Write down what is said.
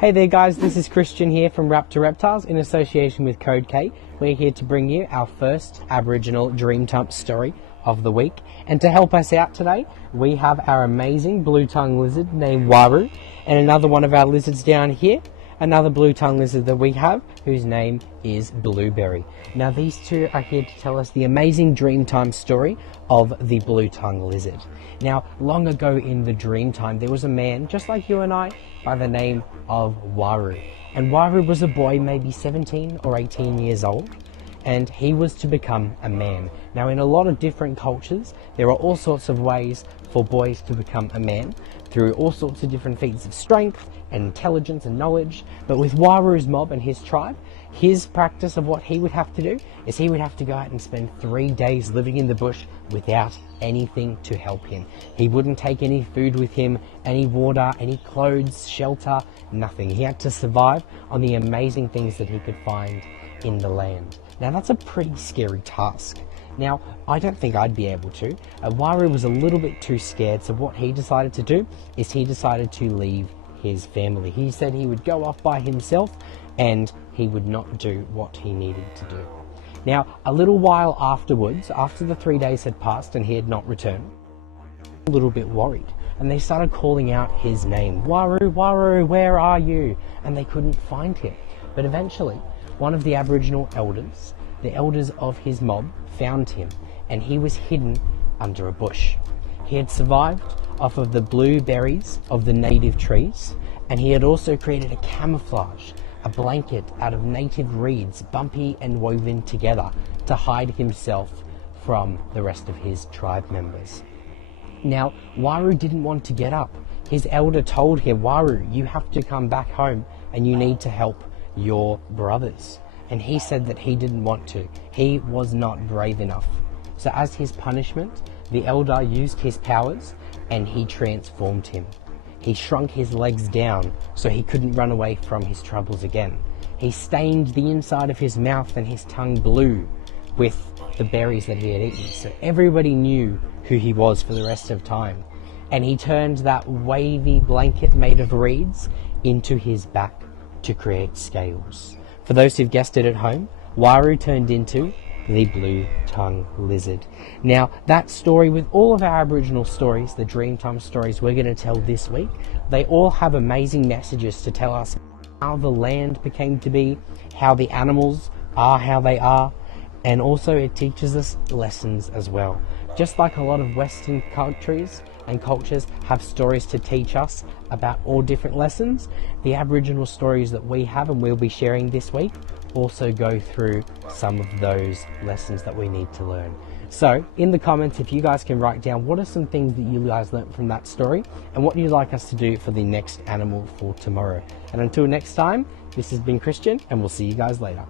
Hey there guys, this is Christian here from Raptor Reptiles in association with Code K. We're here to bring you our first Aboriginal Dreamtime Story of the week. And to help us out today, we have our amazing blue-tongue lizard named Waru, and another one of our lizards down here, another blue-tongue lizard that we have, whose name is Blueberry. Now these two are here to tell us the amazing Dreamtime story of the blue-tongue lizard. Now, long ago in the Dreamtime, there was a man, just like you and I, by the name of Waru. And Waru was a boy, maybe 17 or 18 years old, and he was to become a man. Now, in a lot of different cultures, there are all sorts of ways for boys to become a man, through all sorts of different feats of strength and intelligence and knowledge. But with Waru's mob and his tribe, his practice of what he would have to do is he would have to go out and spend 3 days living in the bush without anything to help him. He wouldn't take any food with him, any water, any clothes, shelter, nothing. He had to survive on the amazing things that he could find in the land. Now that's a pretty scary task. Now, I don't think I'd be able to. Waru was a little bit too scared, so what he decided to do is he decided to leave his family. He said he would go off by himself and he would not do what he needed to do. Now, a little while afterwards, after the 3 days had passed and he had not returned, a little bit worried, and they started calling out his name. Waru, Waru, where are you? And they couldn't find him. But eventually, one of the Aboriginal elders, the elders of his mob, found him, and he was hidden under a bush. He had survived off of the blueberries of the native trees, and he had also created a camouflage, a blanket out of native reeds, bumpy and woven together, to hide himself from the rest of his tribe members. Now, Waru didn't want to get up. His elder told him, Waru, you have to come back home and you need to help your brothers. And he said that he didn't want to. He was not brave enough. So as his punishment, the elder used his powers and he transformed him. He shrunk his legs down so he couldn't run away from his troubles again. He stained the inside of his mouth and his tongue blue with the berries that he had eaten, so everybody knew who he was for the rest of time. And he turned that wavy blanket made of reeds into his back to create scales. For those who've guessed it at home, Waru turned into the blue-tongue lizard. Now, that story, with all of our Aboriginal stories, the Dreamtime stories we're going to tell this week, they all have amazing messages to tell us how the land became to be, how the animals are how they are, and also it teaches us lessons as well. Just like a lot of Western countries and cultures have stories to teach us about all different lessons, the Aboriginal stories that we have and we'll be sharing this week also go through some of those lessons that we need to learn. So in the comments, if you guys can write down what are some things that you guys learned from that story and what you'd like us to do for the next animal for tomorrow. And until next time, this has been Christian, and we'll see you guys later.